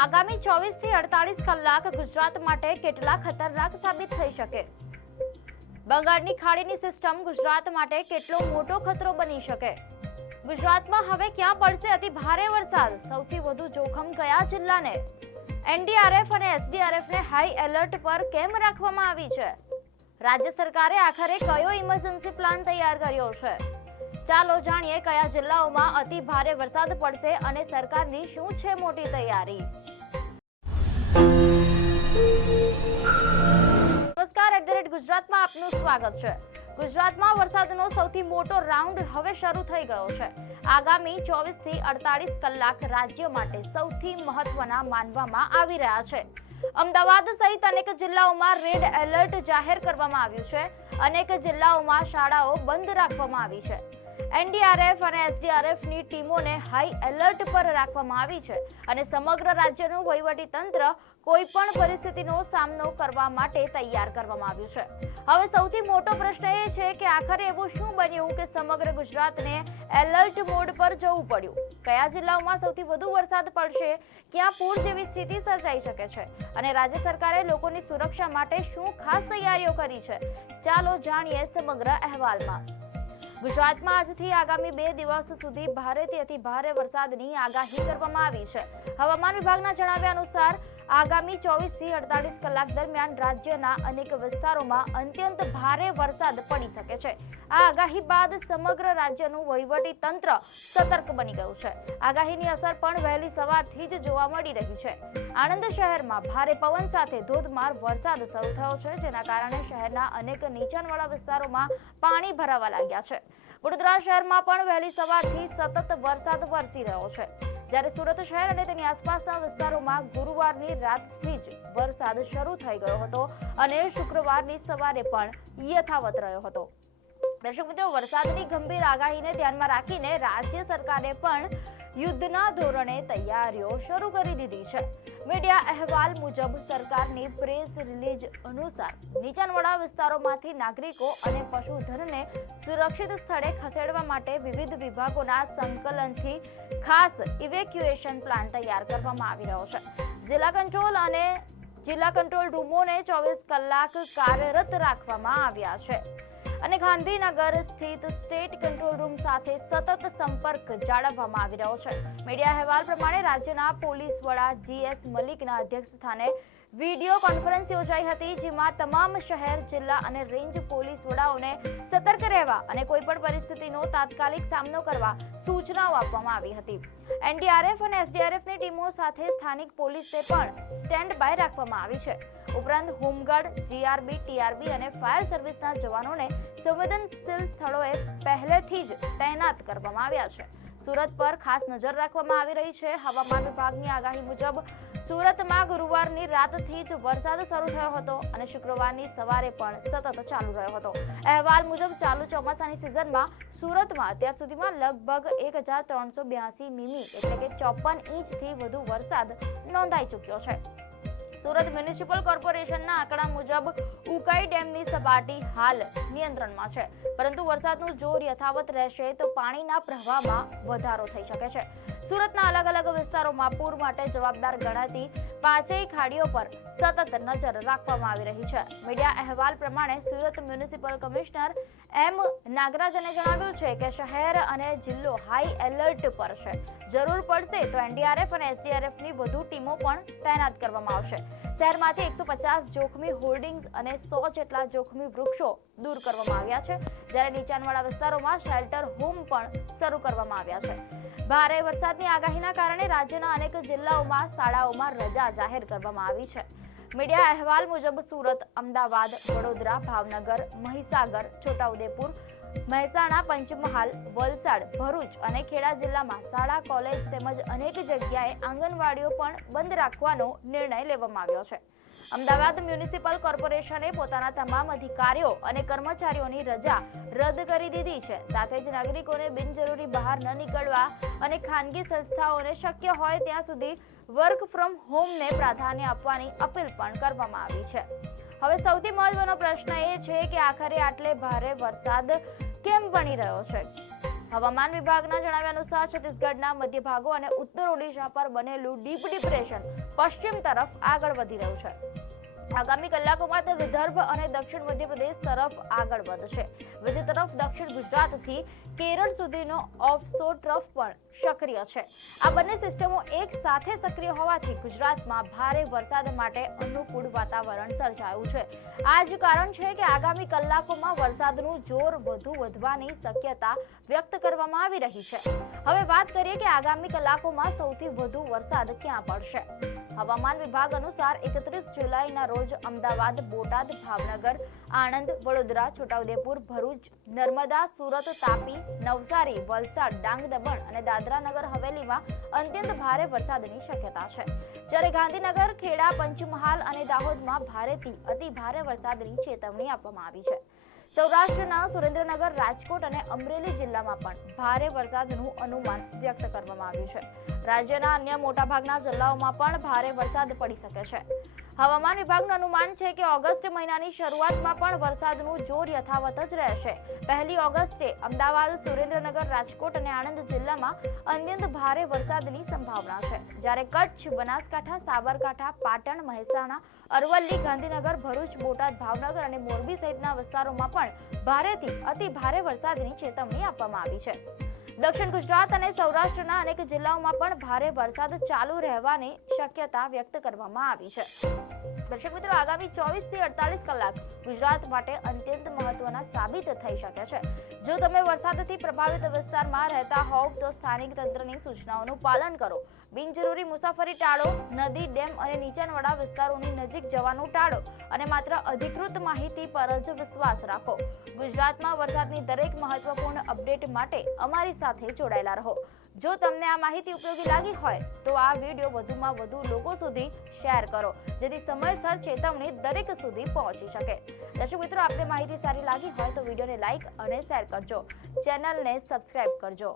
આગામી 24 થી 48 કલાક ગુજરાત માટે કેટલા ખતરનાક સાબિત થઈ શકે? બંગાળની ખાડીની સિસ્ટમ ગુજરાત માટે કેટલો મોટો ખતરો બની શકે? ગુજરાતમાં હવે ક્યાં પડશે અતિ ભારે વરસાદ? સૌથી વધુ જોખમ કયા જિલ્લાને? એનડીઆરએફ અને એસડીઆરએફને હાઈ એલર્ટ પર કેમ રાખવામાં આવી છે? રાજ્ય સરકારે આખરે કયો ઇમરજન્સી પ્લાન તૈયાર કર્યો છે? ચાલો જાણીએ કયા જિલ્લાઓમાં અતિ ભારે વરસાદ પડશે અને સરકારની શું છે મોટી તૈયારી. નમસ્કાર, ગુજરાતમાં આપનું સ્વાગત છે. ગુજરાતમાં વરસાદનો સૌથી મોટો રાઉન્ડ હવે શરૂ થઈ ગયો છે. આગામી 24 થી 48 કલાક રાજ્ય માટે સૌથી મહત્વના માનવામાં આવી રહ્યા છે. અમદાવાદ સહિત અનેક જિલ્લાઓમાં રેડ એલર્ટ જાહેર કરવામાં આવ્યું છે. અનેક જિલ્લાઓમાં શાળાઓ બંધ રાખવામાં આવી છે. એનડીઆરએફ અને એસડીઆરએફની ટીમોને હાઈ એલર્ટ પર રાખવામાં આવી છે અને સમગ્ર રાજ્યનું વહીવટી તંત્ર કોઈ પણ પરિસ્થિતિનો સામનો કરવા માટે તૈયાર કરવામાં આવ્યું છે. હવે સૌથી મોટો પ્રશ્ન એ છે કે આખરે એવું શું બન્યું કે સમગ્ર ગુજરાતને એલર્ટ મોડ પર જવું પડ્યું? કયા જિલ્લાઓમાં સૌથી વધુ વરસાદ પડશે? ક્યાં પૂર જેવી સ્થિતિ સર્જાઈ શકે છે? અને રાજ્ય સરકારે લોકોની સુરક્ષા માટે શું ખાસ તૈયારીઓ કરી છે? ચાલો જાણીએ સમગ્ર અહેવાલમાં. ગુજરાતમાં આજથી આગામી 2 દિવસ સુધી ભારેથી અતિ ભારે વરસાદની આગાહી કરવામાં આવી છે. હવામાન વિભાગના જણાવ્યા અનુસાર આગામી 24 થી 48 કલાક દરમિયાન રાજ્યના અનેક વિસ્તારોમાં અત્યંત ભારે વરસાદ પડી શકે છે. આ આગાહી બાદ સમગ્ર રાજ્યનું વહીવટી તંત્ર સતર્ક બની ગયું છે. આગાહીની અસર પણ વહેલી સવારથી જ જોવા મળી રહી છે. આણંદ શહેરમાં ભારે પવન સાથે ધોધમાર વરસાદ શરૂ થયો છે, જેના કારણે શહેરના અનેક નીચાણવાળા વિસ્તારોમાં પાણી ભરાવા લાગ્યા છે. વડોદરા શહેરમાં પણ વહેલી સવારથી સતત વરસાદ વરસી રહ્યો છે. જ્યારે સુરત શહેર અને તેની આસપાસના વિસ્તારોમાં ગુરુવારની રાતથી જ વરસાદ શરૂ થઈ ગયો હતો અને શુક્રવારની સવારે પણ યથાવત રહ્યો હતો. દર્શક મિત્રો, વરસાદની ગંભીર આગાહીને ધ્યાનમાં રાખીને રાજ્ય સરકારે પણ યુદ્ધના ધોરણે તૈયારીઓ શરૂ કરી દીધી છે. મીડિયા અહેવાલ મુજબ સરકારની પ્રેસ રિલીઝ અનુસાર નીચાણવાળા વિસ્તારોમાંથી નાગરિકો અને પશુધનને સુરક્ષિત સ્થળે ખસેડવા માટે વિવિધ વિભાગોના સંકલનથી ખાસ ઇવેક્યુએશન પ્લાન તૈયાર કરવામાં આવી રહ્યો છે. જિલ્લા કંટ્રોલ રૂમોને 24 કલાક કાર્યરત રાખવામાં આવ્યા છે અને ગાંધીનગર સ્થિત સ્ટેટ કંટ્રોલ રૂમ સાથે સતત સંપર્ક જાળવવામાં આવી રહ્યો છે. મીડિયા અહેવાલ પ્રમાણે રાજ્યના પોલીસ વડા GS મલિકના અધ્યક્ષસ્થાને વિડીયો કોન્ફરન્સ યોજાઈ હતી, જેમાં તમામ શહેર, જિલ્લા અને રેન્જ પોલીસ વડાઓને સતર્ક રહેવા અને કોઈપણ પરિસ્થિતિનો તાત્કાલિક સામનો કરવા સૂચનાઓ આપવામાં આવી હતી. એનડીઆરએફ અને એસડીઆરએફની ટીમો સાથે સ્થાનિક પોલીસને પણ સ્ટેન્ડ બાય રાખવામાં આવી છે. ઉપરાંત હોમગાર્ડ, જીઆરબી, ટીઆરબી અને ફાયર સર્વિસના જવાનોને સંવેદનશીલ સ્થળોએ પહેલેથી જ તૈનાત કરવામાં આવ્યા છે. સુરત પર ખાસ નજર રાખવામાં આવી રહી છે. હવામાન વિભાગની આગાહી મુજબ સુરતમાં ગુરુવારની રાતથી જ વરસાદ શરૂ થયો હતો અને શુક્રવારની સવારે પણ સતત ચાલુ રહ્યો હતો. અહેવાલ મુજબ ચાલુ ચોમાસાની સિઝનમાં સુરતમાં અત્યાર સુધીમાં લગભગ 1382 મીમી એટલે કે 54 ઇંચથી વધુ વરસાદ નોંધાઈ ચૂક્યો છે. સુરત મ્યુનિસિપલ કોર્પોરેશનના આંકડા મુજબ ઉકાઈ ડેમની સપાટી હાલ નિયંત્રણમાં છે, પરંતુ વરસાદનું જોર યથાવત રહેશે તો પાણીના પ્રવાહમાં વધારો થઈ શકે છે. સુરતના અલગ અલગ વિસ્તારોમાં પૂર માટે જવાબદાર ગણાતી 5 ખાડીઓ પર સતત નજર રાખવામાં આવી રહી છે. મીડિયા અહેવાલ પ્રમાણે સુરત મ્યુનિસિપલ કમિશનર M નાગરાજને જણાવ્યું છે કે શહેર અને જિલ્લો હાઈ એલર્ટ પર છે. જરૂર પડશે તો એનડીઆરએફ અને એસડીઆરએફની વધુ ટીમો પણ તૈનાત કરવામાં આવશે. શહેરમાંથી 150 જોખમી હોર્ડિંગ્સ અને 100 જેટલા જોખમી વૃક્ષો દૂર કરવામાં આવ્યા છે, જ્યારે નીચાણવાળા વિસ્તારોમાં શેલ્ટર હોમ પણ શરૂ કરવામાં આવ્યા છે. ભારે વરસાદની આગાહીના કારણે રાજ્યના અનેક જિલ્લાઓમાં શાળાઓમાં રજા જાહેર કરવામાં આવી છે. મીડિયા અહેવાલ મુજબ સુરત, અમદાવાદ, વડોદરા, ભાવનગર, મહીસાગર, છોટાઉદેપુર, મહેસાણા, પંચમહાલ, વલસાડ, ભરૂચ અને ખેડા જિલ્લામાં શાળા, કોલેજ તેમજ અનેક જગ્યાએ આંગણવાડીઓ પણ બંધ રાખવાનો નિર્ણય લેવામાં આવ્યો છે. અમદાવાદ મ્યુનિસિપલ કોર્પોરેશને પોતાના તમામ અધિકારીઓ અને કર્મચારીઓની રજા રદ કરી દીધી છે. સાથે જ નાગરિકોને બિનજરૂરી બહાર ન નીકળવા અને ખાનગી સંસ્થાઓને શક્ય હોય ત્યાં સુધી વર્ક ફ્રોમ હોમને પ્રાધાન્ય આપવાની અપીલ પણ કરવામાં આવી છે. હવે સૌથી મહત્વનો પ્રશ્ન એ છે કે આખરે આટલે ભારે વરસાદ કેમ બની રહ્યો છે? હવામાન વિભાગના જણાવ્યા અનુસાર છત્તીસગઢના મધ્ય ભાગો અને ઉત્તર ઓડિશા પર બનેલું ડીપ ડિપ્રેશન પશ્ચિમ તરફ આગળ વધી રહ્યું છે. આગામી કલાકોમાં તે વિદર્ભ અને દક્ષિણ મધ્યપ્રદેશ તરફ આગળ વધશે. બીજી તરફ દક્ષિણ ગુજરાતથી કેરળ સુધીનો ઓફશોર ટ્રફ પણ સક્રિય છે. આ બંને સિસ્ટમો એક સાથે સક્રિય હોવાથી ગુજરાતમાં ભારે વરસાદ માટે અનુકૂળ વાતાવરણ સર્જાયું છે. આ જ કારણ છે કે આગામી કલાકોમાં વરસાદનું જોર વધુ વધવાની શક્યતા વ્યક્ત કરવામાં આવી રહી છે. હવે વાત કરીએ કે આગામી કલાકોમાં સૌથી વધુ વરસાદ ક્યાં પડશે. હવામાન વિભાગ અનુસાર 31 જુલાઈના રોજ અમદાવાદ, બોટાદ, ભાવનગર, આણંદ, વડોદરા, છોટાઉદેપુર, ભરૂચ, નર્મદા, સુરત, તાપી, નવસારી, વલસાડ, ડાંગ, દમણ અને દાદરા નગર હવેલીમાં અત્યંત ભારે વરસાદની શક્યતા છે. જ્યારે ગાંધીનગર, ખેડા, પંચમહાલ અને દાહોદમાં ભારેથી અતિ ભારે વરસાદની ચેતવણી આપવામાં આવી છે. સૌરાષ્ટ્રના સુરેન્દ્રનગર, રાજકોટ અને અમરેલી જિલ્લામાં પણ ભારે વરસાદનું અનુમાન વ્યક્ત કરવામાં આવ્યું છે. રાજ્યના અન્ય મોટાભાગના જિલ્લાઓમાં પણ ભારે વરસાદ પડી શકે છે. હવામાન વિભાગનું અનુમાન છે કે ઓગસ્ટ મહિનાની શરૂઆતમાં પણ વરસાદનું જોર યથાવત જ રહેશે. 1 ઓગસ્ટે અમદાવાદ, સુરેન્દ્રનગર, રાજકોટ અને આણંદ જિલ્લામાં અત્યંત ભારે વરસાદની સંભાવના છે. જ્યારે કચ્છ, બનાસકાંઠા, સાબરકાંઠા, પાટણ, મહેસાણા, અરવલ્લી, ગાંધીનગર, ભરૂચ, બોટાદ, ભાવનગર અને મોરબી સહિતના વિસ્તારોમાં પણ ભારેથી અતિ ભારે વરસાદની ચેતવણી આપવામાં આવી છે. દક્ષિણ ગુજરાત અને સૌરાષ્ટ્રના અનેક જિલ્લાઓમાં પણ ભારે વરસાદ ચાલુ રહેવાની શક્યતા વ્યક્ત કરવામાં આવી છે. દર્શક મિત્રો, આગામી 24 થી 48 કલાક ગુજરાત માટે અત્યંત મહત્વના સાબિત થઈ શકે છે. જો તમે વરસાદથી પ્રભાવિત વિસ્તારમાં રહેતા હોવ તો સ્થાનિક તંત્રની સૂચનાઓનું પાલન કરો. બિનજરૂરી મુસાફરી ટાળો. નદી, ડેમ અને નીચાણવાળા વિસ્તારોની નજીક જવાનું ટાળો અને માત્ર અધિકૃત માહિતી પર જ વિશ્વાસ રાખો. ગુજરાતમાં વરસાદની દરેક મહત્વપૂર્ણ અપડેટ માટે અમારી સાથે જોડાયેલા રહો. જો તમને આ માહિતી ઉપયોગી લાગી હોય તો આ વિડીયો વધુમાં વધુ લોકો સુધી શેર કરો, જેથી સમયસર ચેતવણી દરેક સુધી પહોંચી શકે. દર્શક મિત્રો, આપને માહિતી સારી લાગી હોય તો વિડીયોને લાઇક અને શેર કરજો. ચેનલને સબસ્ક્રાઇબ કરજો.